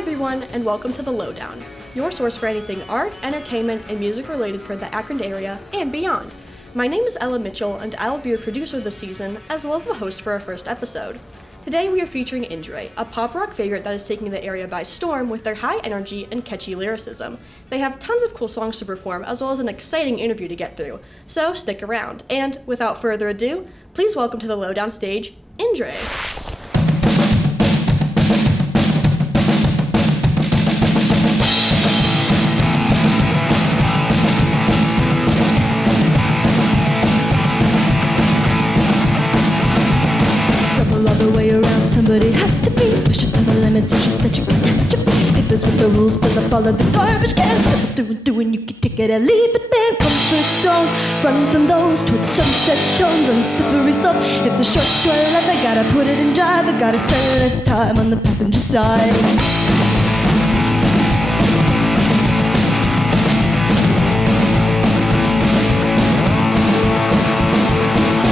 everyone, and welcome to the Lowdown, your source for anything art, entertainment, and music related for the Akron area and beyond. My name is Ella Mitchell, and I will be your producer this season, as well as the host for our first episode. Today we are featuring Indre, a pop rock favorite that is taking the area by storm with their high energy and catchy lyricism. They have tons of cool songs to perform, as well as an exciting interview to get through, so stick around. And without further ado, please welcome to the Lowdown stage, Indre. Somebody has to be push it to the limit, so she's such a catastrophe. Papers with the rules, fill up all of the garbage cans. Never doing, you can take it or leave it, man. Comfort zones, run from those towards sunset tones on slippery slope. It's a short life, I gotta put it in drive. I gotta spend less time on the passenger side.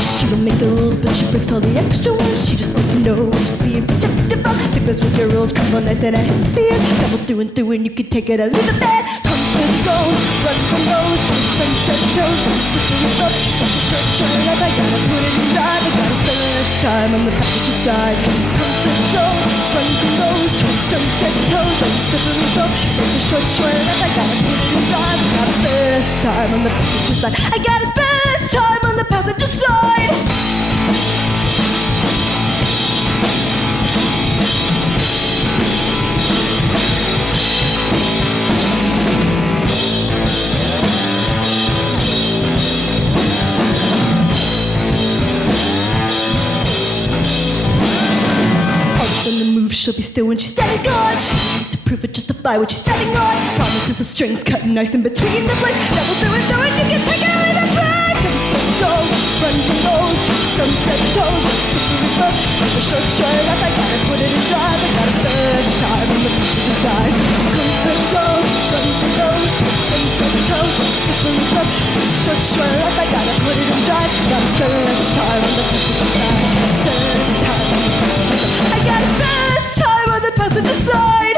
She don't make the rules, but she breaks all the extra ones. She just wants to know what she's being protective of. Papers with your rules, crumble nice and a happy end. Double through and through, and you can take it or leave it, man. Comfort zone, run from those sunset tones on slippery slope. It's a short life, I gotta put it in drive. I gotta spend less time on the passenger side. Comfort zone, run from those sunset tones on slippery slope. It's a short life, I gotta put it in drive. I gotta spend less time on the passenger side. I gotta spend less time on the passenger side. On the move, she'll be still when she's standing guard. She needs to prove it, justify what she's standing on. Promises of strings cut nice in between the blades. Double through and through, and you can take it or leave it back. So run from those sunset toes and slippery slope. It's a short life, I gotta put it in drive. I gotta spend less time on the passenger side. Comfort zone, run from those sunset toes and slippery slope. It's a short life, I gotta put it in drive. I gotta spend less time on the passenger side. Spend less time on the passenger side. I gotta spend less time on the passenger side.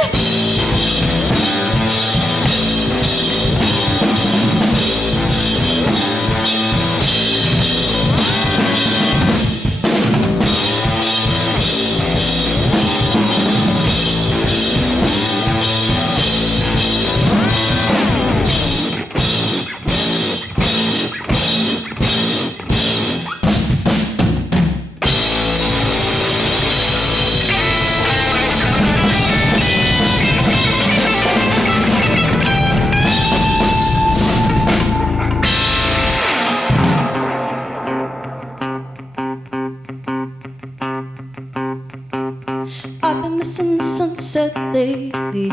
I've been missing the sunset lately.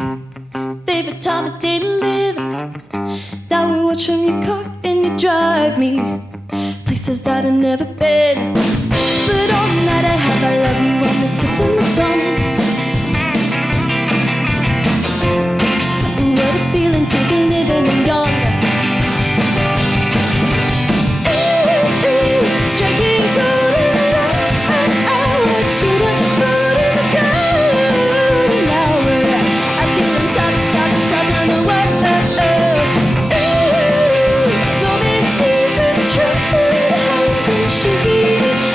Favorite time of day to live. Now we watch from your car and you drive me places that I've never been. But all night I have I love you on the tip of my tongue. What a feeling to be living and young. Striking gold in the light. I want you to put in the golden hour. I feel on top of the world. Golden seas with troubled hands and shoes.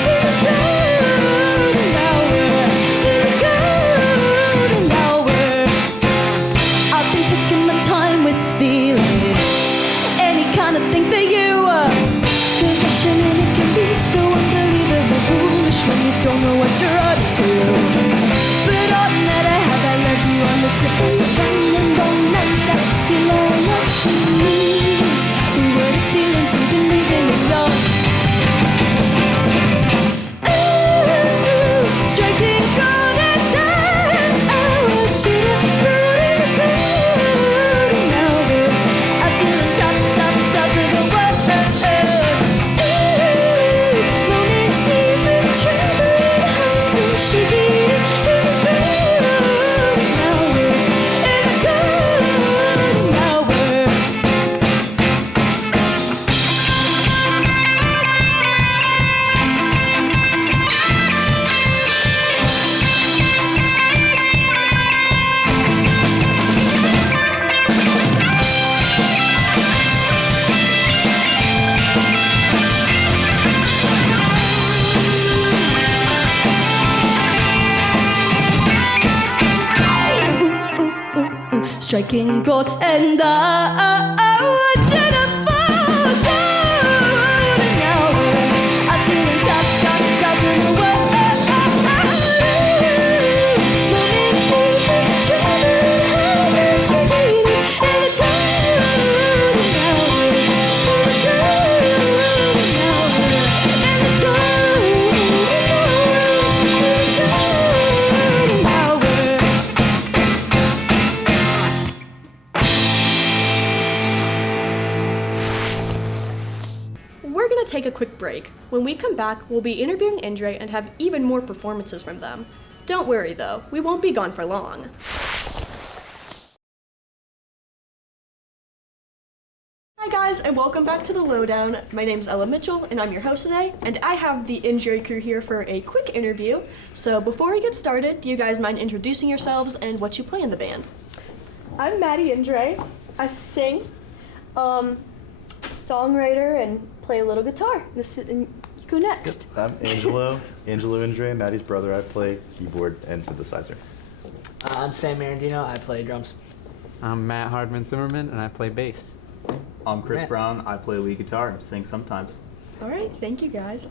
In the golden hour, in the golden hour. I've been taking my time with feeling. striking gold, and I Jennifer. I'm feeling top, top, top in the world. Moving things and trouble, and shaking in the golden hour, in the golden hour, in the golden hour. We're gonna take a quick break. When we come back, we'll be interviewing Indre and have even more performances from them. Don't worry though, we won't be gone for long. Hi guys, and welcome back to the Lowdown. My name's Ella Mitchell, and I'm your host today, and I have the Indre crew here for a quick interview. So before we get started, do you guys mind introducing yourselves and what you play in the band? I'm Maddie Indre. I sing, songwriter, and play a little guitar. And you go next. I'm Angelo Indre, Maddie's brother. I play keyboard and synthesizer. I'm Sam Marandino. I play drums. I'm Matt Hardman Zimmerman, and I play bass. I'm Chris Matt. Brown. I play lead guitar and sing sometimes. All right, thank you guys.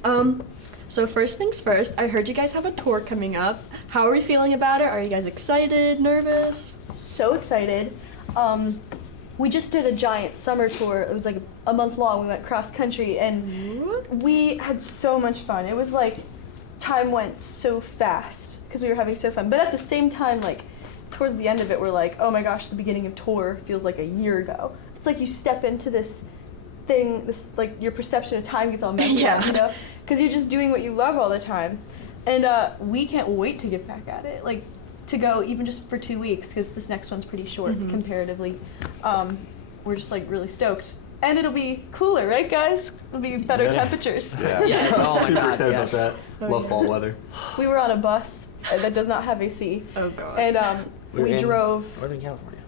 So first things first, I heard you guys have a tour coming up. How are you feeling about it? Are you guys excited, nervous? So excited. We just did a giant summer tour. It was like a month long. We went cross country, and we had so much fun. It was like time went so fast because we were having so fun. But at the same time, like towards the end of it, we're like, oh my gosh, the beginning of tour feels like a year ago. It's like you step into this thing, this like your perception of time gets all messed up, you know, because you're just doing what you love all the time. And we can't wait to get back at it, like to go even just for 2 weeks, because this next one's pretty short comparatively. We're just like really stoked. And it'll be cooler, right guys? It'll be better temperatures. Yeah. Yeah. Oh my Super God, excited yes. about that. Love fall weather. We were on a bus that does not have AC. Oh god. And We're we in drove, Northern California.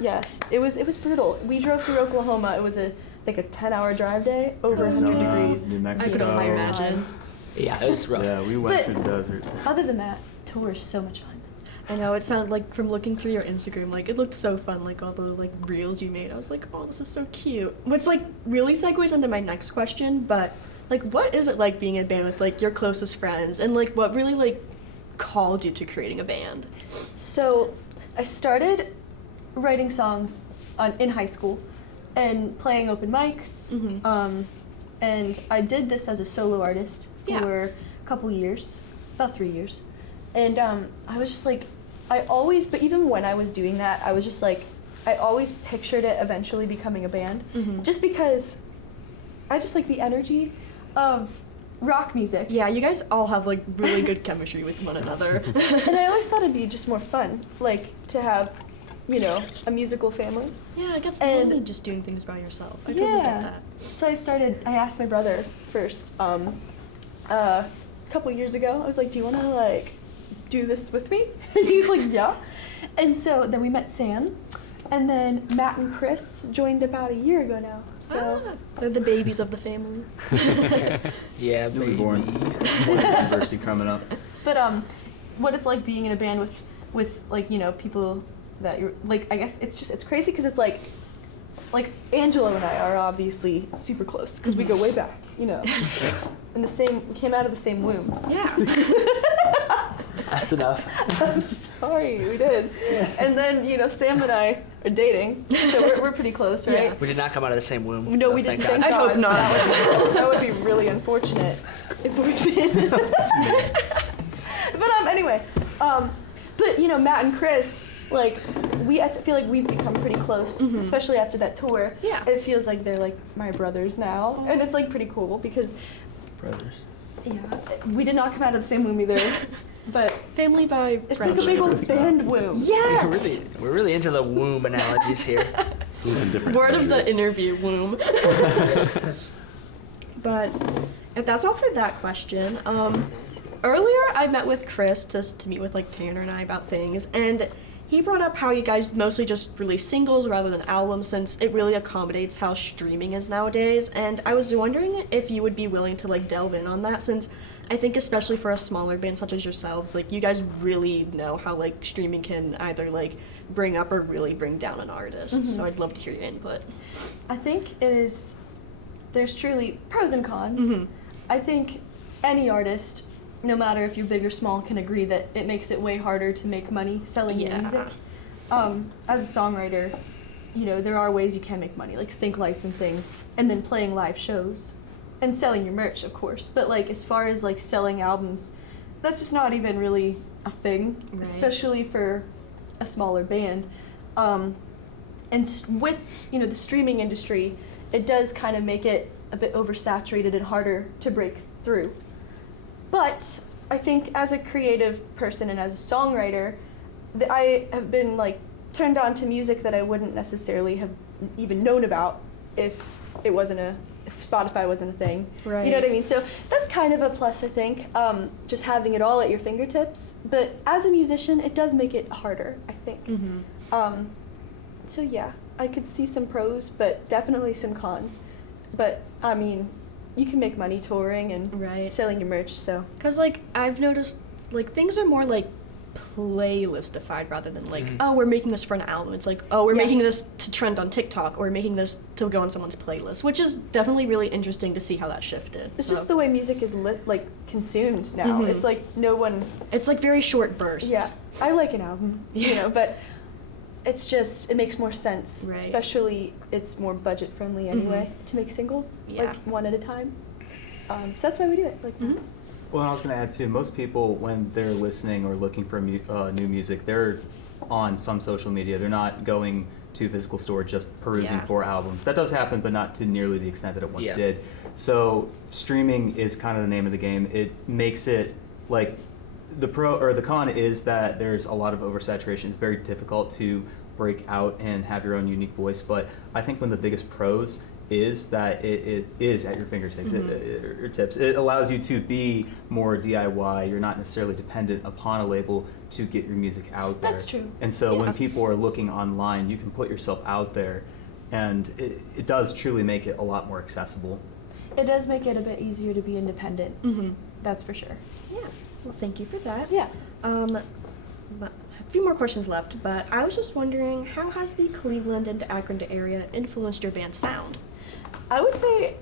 yes, it was brutal. We drove through Oklahoma. It was a 10-hour drive day, over 100 Arizona, degrees. New I could Mexico. only imagine. Yeah, it was rough. Yeah, we went But- through the desert. Other than that, tour is so much fun. I know, it sounded like from looking through your Instagram, like it looked so fun, like all the like reels you made. I was like, oh, this is so cute. Which like really segues into my next question, but like what is it like being in a band with like your closest friends, and like what really like called you to creating a band? So I started writing songs in high school and playing open mics. And I did this as a solo artist for a couple years, about 3 years. And I was just like, but even when I was doing that, I was just like, I always pictured it eventually becoming a band. Just because I just like the energy of rock music. Yeah, you guys all have like really good chemistry with one another. And I always thought it'd be just more fun, like to have, you know, a musical family. Yeah, I guess And- lonely just doing things by yourself. I totally get that. So I asked my brother first, a couple years ago. I was like, do you want to like do this with me? And he's like, yeah. And so then we met Sam, and then Matt and Chris joined about a year ago now. So They're the babies of the family. Yeah, You'll be baby. born. Born at university coming up. But what it's like being in a band with like, you know, people that you're like, I guess it's crazy because it's like Angelo and I are obviously super close because we go way back, you know, we came out of the same womb. Yeah. That's enough. I'm sorry, we did. And then, you know, Sam and I are dating, so we're pretty close, right? Yeah. We did not come out of the same womb. No, so we didn't. thank Thank God. I hope God. not. That would be really unfortunate if we did. But anyway, but you know, Matt and Chris, like I feel like we've become pretty close, especially after that tour. Yeah. It feels like they're like my brothers now, and it's like pretty cool because Brothers. yeah, we did not come out of the same womb either, but Family by it's friendship. like a big old band womb. Yes! We're really into the womb analogies here. Even different. Word of the imagery. interview, womb. But if that's all for that question, earlier I met with Chris just to meet with like Tanner and I about things, and he brought up how you guys mostly just release singles rather than albums since it really accommodates how streaming is nowadays, and I was wondering if you would be willing to like delve in on that since I think especially for a smaller band such as yourselves, like you guys really know how like streaming can either like bring up or really bring down an artist. So I'd love to hear your input. I think there's truly pros and cons. I think any artist, no matter if you're big or small, can agree that it makes it way harder to make money selling your music. As a songwriter, you know, there are ways you can make money, like sync licensing and then playing live shows and selling your merch, of course. But like as far as like selling albums, that's just not even really a thing, especially for a smaller band. With, you know, the streaming industry, it does kind of make it a bit oversaturated and harder to break through. But I think as a creative person and as a songwriter, I have been like turned on to music that I wouldn't necessarily have even known about if Spotify wasn't a thing. Right. You know what I mean? So that's kind of a plus, I think, just having it all at your fingertips. But as a musician, it does make it harder, I think. So yeah, I could see some pros, but definitely some cons. But I mean, you can make money touring and selling your merch, so. Because like I've noticed like things are more like playlistified rather than like, oh, we're making this for an album. It's like, oh, we're making this to trend on TikTok, or we're making this to go on someone's playlist, which is definitely really interesting to see how that shifted. It's just the way music is consumed now. It's like it's like very short bursts. Yeah, I like an album, you know, but it's just, it makes more sense, especially it's more budget friendly anyway to make singles, like one at a time. So that's why we do it like that. Well, I was going to add too, most people, when they're listening or looking for new music, they're on some social media. They're not going to a physical store just perusing for albums. That does happen, but not to nearly the extent that it once did. So streaming is kind of the name of the game. It makes it like the pro or the con is that there's a lot of oversaturation. It's very difficult to break out and have your own unique voice. But I think one of the biggest pros is that it is at your fingertips. It allows you to be more DIY. You're not necessarily dependent upon a label to get your music out there. That's true. And so when people are looking online, you can put yourself out there, and it does truly make it a lot more accessible. It does make it a bit easier to be independent. That's for sure. Yeah. Well, thank you for that. Yeah. But a few more questions left, but I was just wondering, how has the Cleveland and Akron area influenced your band's sound? I would say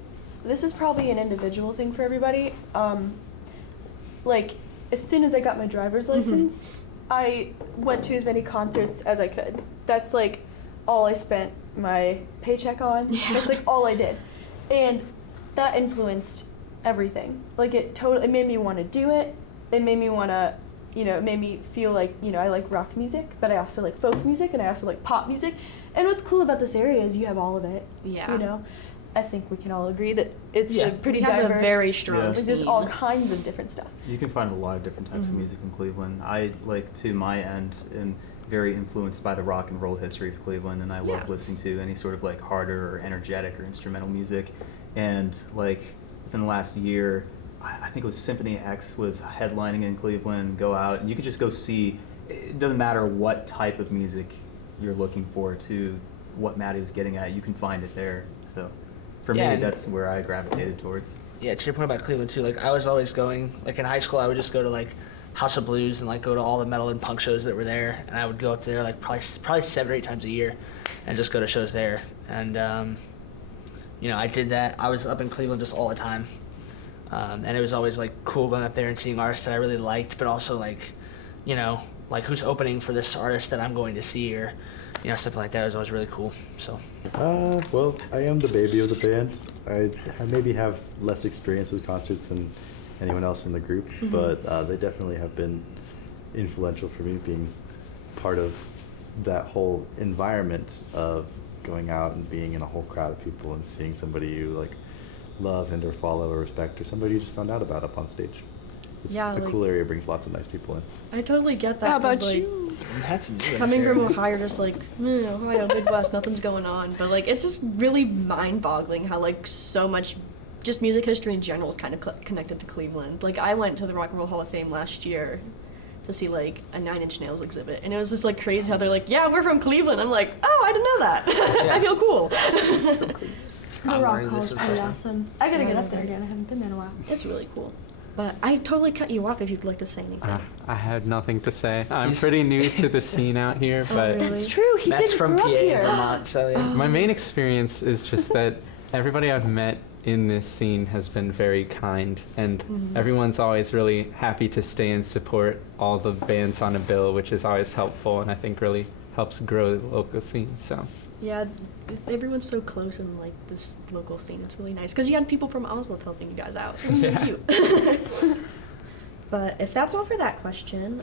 this is probably an individual thing for everybody. Like, as soon as I got my driver's license, I went to as many concerts as I could. That's like all I spent my paycheck on. That's like all I did. And that influenced everything. Like it made me want to do it. It made me want to, you know, it made me feel like, you know, I like rock music, but I also like folk music and I also like pop music. And what's cool about this area is you have all of it. Yeah. You know, I think we can all agree that it's a pretty we have diverse. a very strong Like, there's all kinds of different stuff. You can find a lot of different types of music in Cleveland. I, like, to my end, am very influenced by the rock and roll history of Cleveland, and I love listening to any sort of like harder or energetic or instrumental music. And like within the last year, I think it was Symphony X was headlining in Cleveland. Go out and you could just go see. It doesn't matter what type of music you're looking for to what Maddie was getting at. You can find it there. So for me, that's where I gravitated towards. Yeah, to your point about Cleveland too, like I was always going, like in high school I would just go to like House of Blues and like go to all the metal and punk shows that were there, and I would go up there like probably 7 or 8 times a year and just go to shows there. And you know, I did that. I was up in Cleveland just all the time. And it was always like cool going up there and seeing artists that I really liked, but also like, you know, like who's opening for this artist that I'm going to see, or you know, stuff like that was always really cool. So well, I am the baby of the band. I maybe have less experience with concerts than anyone else in the group, but they definitely have been influential for me, being part of that whole environment of going out and being in a whole crowd of people and seeing somebody you like love and or follow or respect, or somebody you just found out about up on stage. It's a cool area, brings lots of nice people in. I totally get that. How about 'cause, like, you? coming from Ohio, just like, Ohio, Midwest, nothing's going on. But like, it's just really mind-boggling how like so much just music history in general is kind of connected to Cleveland. Like, I went to the Rock and Roll Hall of Fame last year to see like a 9 Inch Nails exhibit, and it was just like crazy how they're like, yeah, we're from Cleveland. I'm like, oh, I didn't know that. I feel cool. The Rock Hall is pretty awesome. I gotta get up there again. I haven't been there in a while. It's really cool. But I totally cut you off if you'd like to say anything. I had nothing to say. I'm pretty new to the scene out here, but really? That's true. He Matt's did from grow PA, up here. Vermont, so yeah. my main experience is just that everybody I've met in this scene has been very kind, and everyone's always really happy to stay and support all the bands on a bill, which is always helpful, and I think really helps grow the local scene. So Yeah, everyone's so close in like this local scene. It's really nice because you had people from Oslo helping you guys out. It was so Yeah. cute. But if that's all for that question,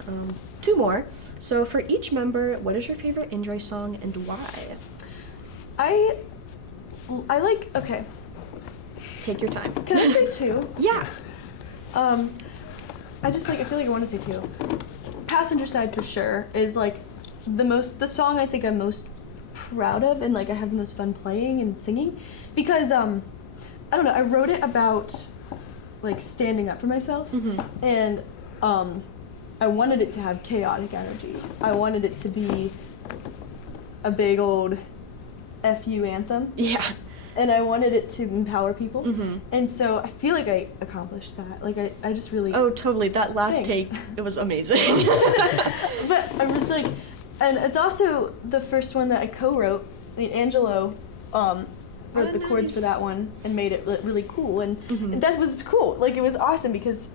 2 more. So for each member, what is your favorite Indre song and why? I like. Okay, Take your time. can I say 2? Yeah. I just like. I feel like I want to say 2. Passenger Side for sure is like the song I think I'm most proud of, and like I have the most fun playing and singing, because I don't know. I wrote it about like standing up for myself, and I wanted it to have chaotic energy. I wanted it to be a big old FU anthem. Yeah. And I wanted it to empower people. Mhm. And so I feel like I accomplished that. Like I just really Oh, totally. That last Thanks. take, it was amazing. But I'm just like, and it's also the first one that I co-wrote. I mean, Angelo wrote the chords for nice. that one and made it really cool, and Mhm. that was cool. Like it was awesome because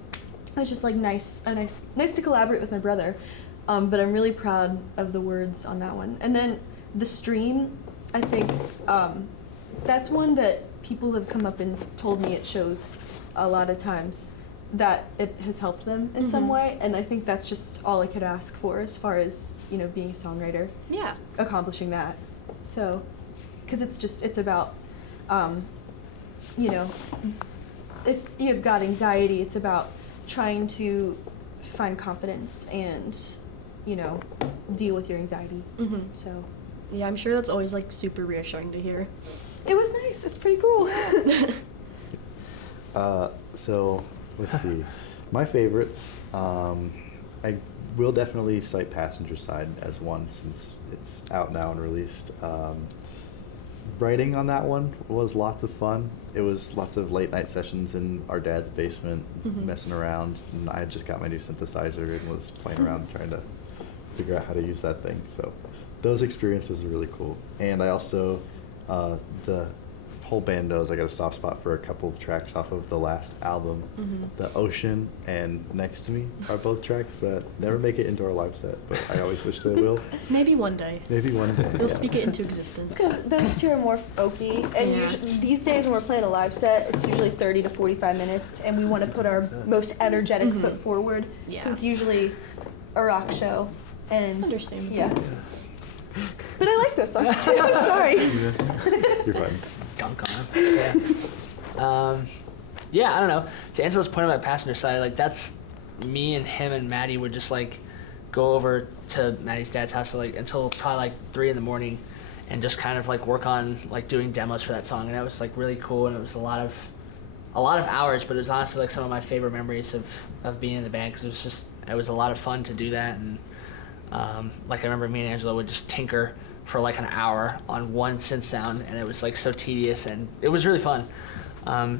it was just like nice to collaborate with my brother. But I'm really proud of the words on that one. And then the stream, I think that's one that people have come up and told me it shows a lot of times that it has helped them in some way, and I think that's just all I could ask for as far as, you know, being a songwriter, Yeah. accomplishing that. So, because it's about, you know, if you've got anxiety, it's about trying to find confidence and, you know, deal with your anxiety. Mhm. So, Yeah, I'm sure that's always like super reassuring to hear. it was nice. It's pretty cool. So let's see. My favorites, I will definitely cite Passenger Side as one since it's out now and released. Writing on that one was lots of fun. It was lots of late night sessions in our dad's basement, messing around, and I had just got my new synthesizer and was playing around trying to figure out how to use that thing. So those experiences were really cool. And I also, the whole band knows I got a soft spot for a couple of tracks off of the last album. The Ocean and Next to Me are both tracks that never make it into our live set, but I always wish they will. Maybe one day. Maybe one day. We'll yeah. speak it into existence. Because those two are more folky, and Yeah. usually, these days when we're playing a live set, it's usually 30 to 45 minutes, and we want to put our most energetic foot forward. Yeah. 'Cause it's usually a rock show, and Understandable. yeah. But I like this song too. Sorry. You're fine. Dunk on him. Yeah. Yeah, I don't know. To Angela's point about Passenger Side, like that's me and him and Maddie would just like go over to Maddie's dad's house like until probably like 3 in the morning and just kind of like work on like doing demos for that song, and that was like really cool, and it was a lot of hours, but it was honestly like some of my favorite memories of being in the band, because it was a lot of fun to do that. And like I remember me and Angela would just tinker for like an hour on one synth sound, and it was like so tedious, and it was really fun.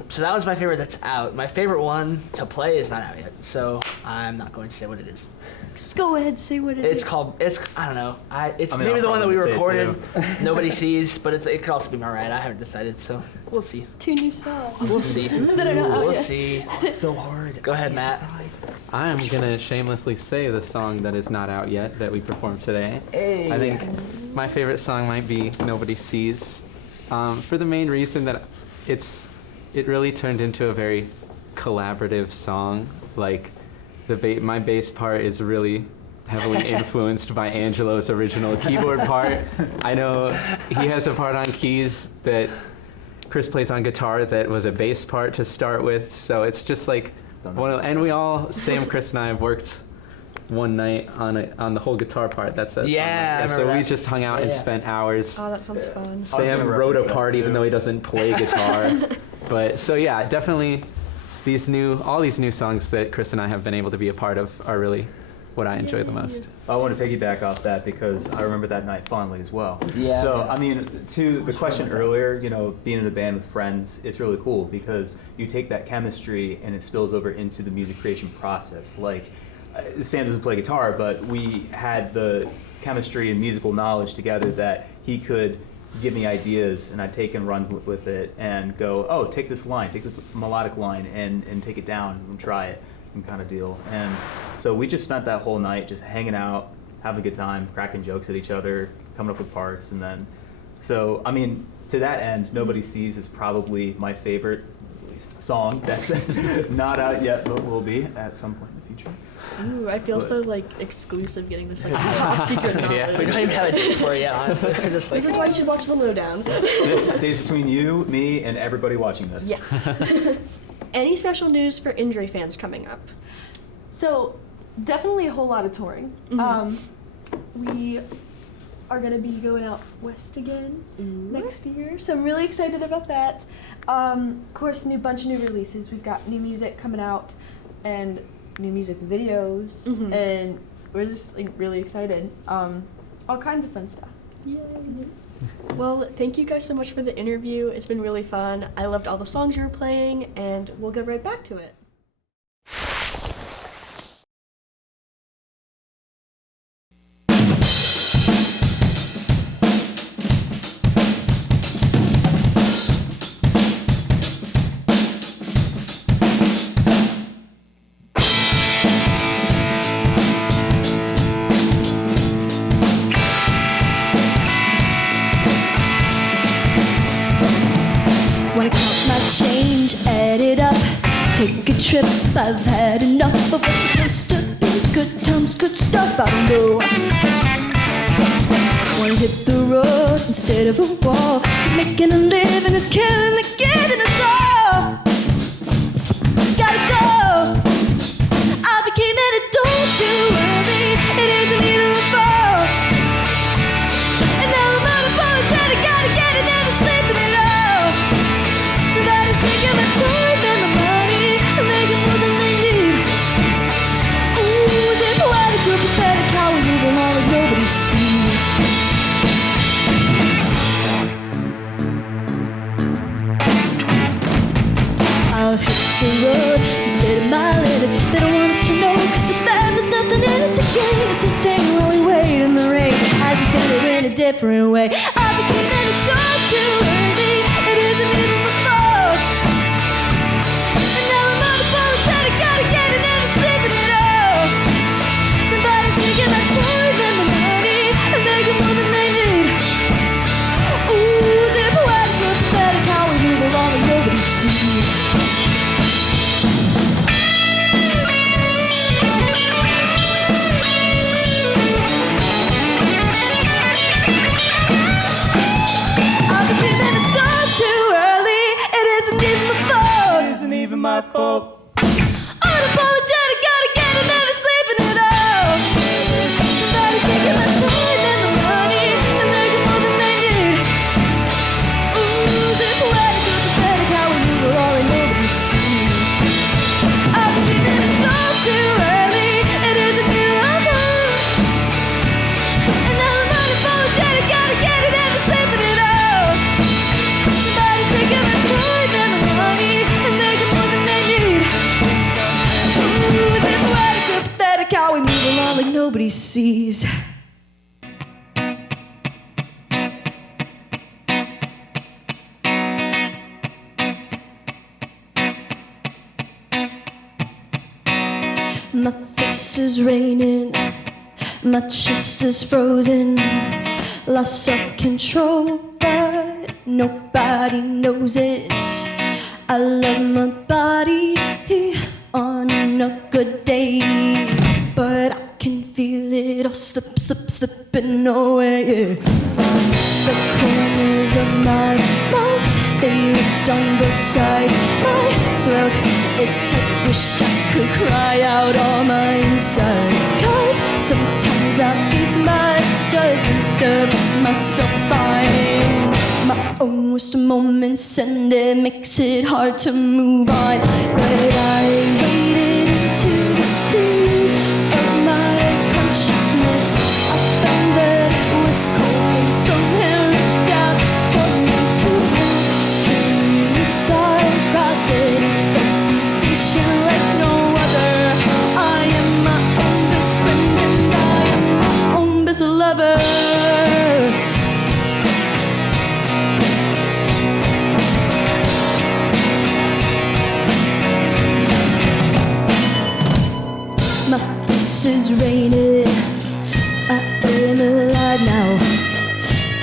So that was my favorite that's out. My favorite one to play is not out yet, so I'm not going to say what it is. Just go ahead, say what it is. It's I don't know. It's I mean, maybe I'll the one that we probably say it recorded. Nobody sees, but it could also be my right. I haven't decided, so we'll see. 2 new songs. We'll see. That are not out We'll yet. see. It's so hard. Go ahead, Matt. I am gonna shamelessly say the song that is not out yet that we performed today. Hey. I think my favorite song might be "Nobody Sees," for the main reason that it really turned into a very collaborative song. Like my bass part is really heavily influenced by Angelo's original keyboard part. I know he has a part on keys that Chris plays on guitar that was a bass part to start with. So it's just like Sam, Chris, and I have worked one night on the whole guitar part. That's it. Yeah, I so remember we that. just hung out and Yeah. spent hours. Oh, that sounds fun. Sam gonna wrote a reference that part even too. though he doesn't play guitar. But so yeah, definitely all these new songs that Chris and I have been able to be a part of are really what I enjoy the most. I want to piggyback off that because I remember that night fondly as well. Yeah. So, I mean, to the question earlier, you know, being in a band with friends, it's really cool because you take that chemistry and it spills over into the music creation process. Like, Sam doesn't play guitar, but we had the chemistry and musical knowledge together that he could give me ideas and I'd take and run with it and go, oh, take this line, take this melodic line and take it down and try it and kind of deal. And so we just spent that whole night just hanging out, having a good time, cracking jokes at each other, coming up with parts. And then, so, I mean, to that end, Nobody Sees is probably my favorite, at least, song that's not out yet, but will be at some point in the future. Ooh, I feel so like exclusive getting this like top secret knowledge. Yeah. We don't even have a date for it yet, honestly. We're just like, This is why you should watch the Lowdown. It stays between you, me, and everybody watching this. Yes. Any special news for Indre fans coming up? So, definitely a whole lot of touring. We are going to be going out west again next year, so I'm really excited about that. Of course, bunch of new releases. We've got new music coming out and new music videos, and we're just like really excited. All kinds of fun stuff. Yay. Well, thank you guys so much for the interview. It's been really fun. I loved all the songs you were playing, and we'll get right back to it. Wanna count my change, add it up, take a trip. I've had enough of what's supposed to be good times, good stuff. I don't know. Wanna hit the road instead of a wall, 'cause making a living is killing the kid in us all. Gotta go. I became an adult too early. It isn't even my fault. And now I'm unapologetic, gotta get it, never sleeping at all. Somebody's taking my time and my money and making more than they need. Ooh, is it poetic or pathetic how we move along like nobody sees? I'll hit the road instead of miling it. They don't want us to know, 'cause for them there's nothing in it to gain. It's insane while we wait in the rain. I just get it in a different way. I became an adult too early. It isn't even my fault. And now I'm unapologetic, gotta get it, never sleeping at all. Somebody's taking my time and my money and making more than they need. Ooh, they're poetic or pathetic how we move along and nobody sees. I became an adult too early. It isn't even my fault. It isn't even my fault. Unapologetic, gotta get it, never sleeping at all. Somebody's taking my time and my money and making more than they need. Ooh, they're poetic or pathetic how we move along and nobody sees. I became an adult too early. It isn't even my fault. And now I'm unapologetic, gotta get it, never sleeping at all. Somebody's taking my time and my money and making more than they need. Ooh, they're poetic or pathetic how we move along like nobody sees. My face is raining, my chest is frozen, lost self-control, but nobody knows it. I love my body on a good day, but I can feel it all slipping away. The corners of my mouth, they lift on both sides. My throat is tight, wish I could cry out all my insides. 'Cause sometimes I base my judgment about myself on my own worst moments, and it makes it hard to move on. But I waded into the state of my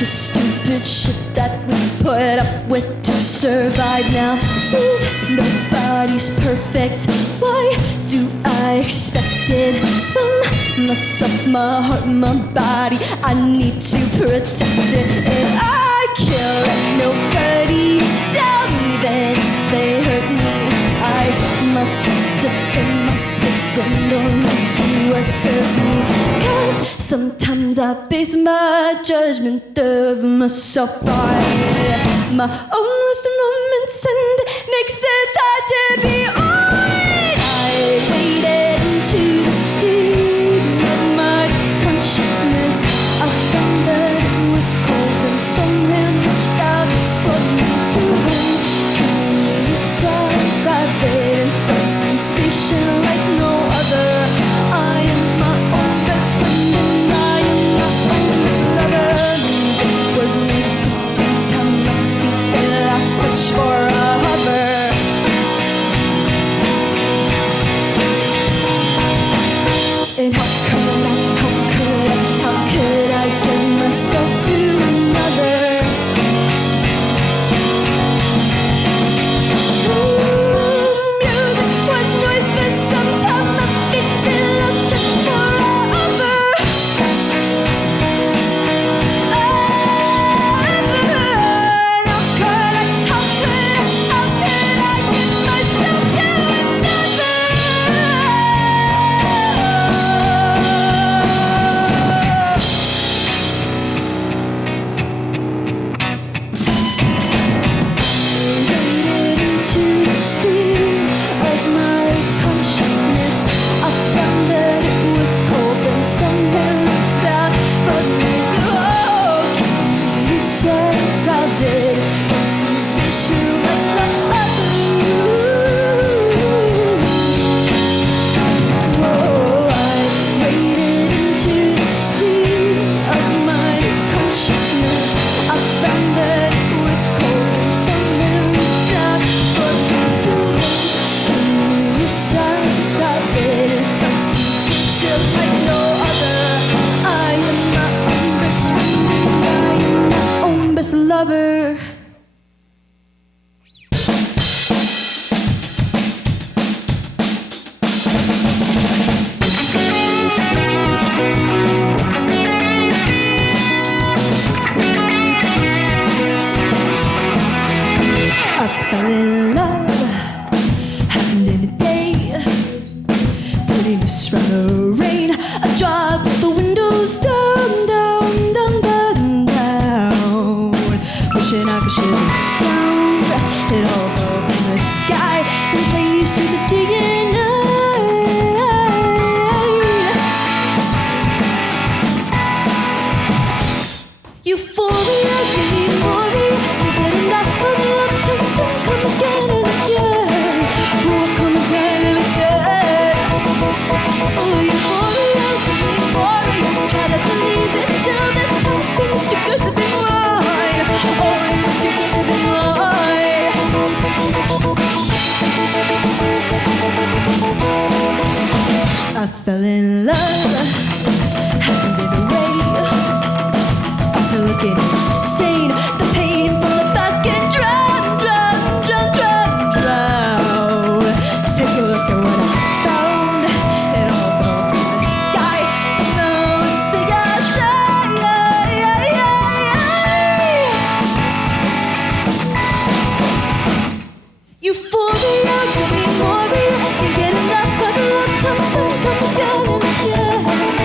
the stupid shit that we put up with to survive now. Nobody's perfect. Why do I expect it from myself, my heart, my body? I need to protect it, and I can't let nobody down, even if they hurt me. I must defend my space and only do what serves me. 'Cause sometimes I base my judgment of myself on my own wisdom moments, and it makes it hard to be on. I waded into the stream of my consciousness. I found that it was cold and someone reached out for me to hold. You saw I did a sensation like no other. I am my own best friend and I am my own lover. It was nice for some time, not the last touch for a hover. And how could I get myself to another? Music was noise for some time, I think they lost it forever. How could I get myself to another? Waded into the stream of my consciousness. I found that it was cold and someone reached out for me to hold. You surrounded in sensation like no other. Whoa, I waded into the stream of my consciousness. I found that it was cold and someone reached out for me to hold. You surrounded in sensation like no other. I am my own best friend and I am my own best lover. I fell in love, happened in a day, pretty miss from the rain. I drive with the windows down, down, down, down, down, wishing I could share the sound. It all fell from the sky and plays through the day and night. Euphoria, give me more. You're getting that for the love tungsten. Come again and again. Oh, come again and again. Oh, euphoria, give me more. You try to believe it, still there's something's too good to be right. Oh, it's too good to be right. I fell in love, happened in a way. Also looking insane, the pain from the basket, drown, drown, drown, drown, drown. Take a look at what I found. It all fell from the sky. Don't know and say euphoria, give me more. You get enough of the love time, so come again and again.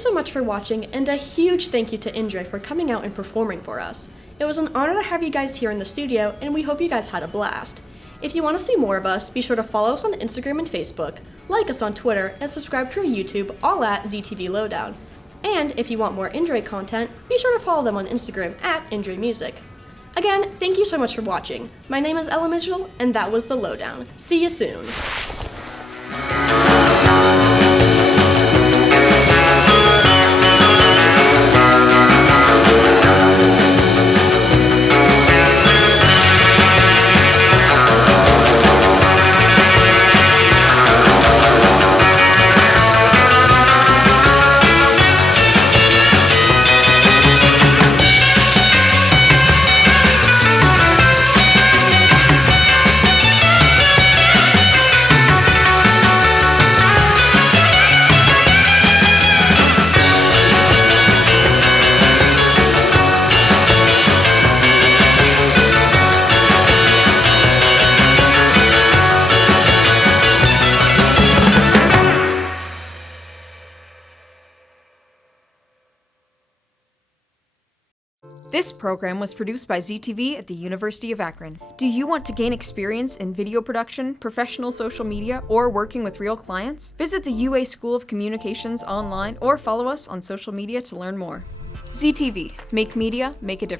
Thanks so much for watching, and a huge thank you to Indre for coming out and performing for us. It was an honor to have you guys here in the studio, and we hope you guys had a blast. If you want to see more of us, be sure to follow us on Instagram and Facebook, like us on Twitter, and subscribe to our YouTube, all at ZTV Lowdown. And if you want more Indre content, be sure to follow them on Instagram at Indre Music. Again, thank you so much for watching. My name is Ella Mitchell, and that was The Lowdown. See you soon. This program was produced by ZTV at the University of Akron. Do you want to gain experience in video production, professional social media, or working with real clients? Visit the UA School of Communications online or follow us on social media to learn more. ZTV, make media, make a difference.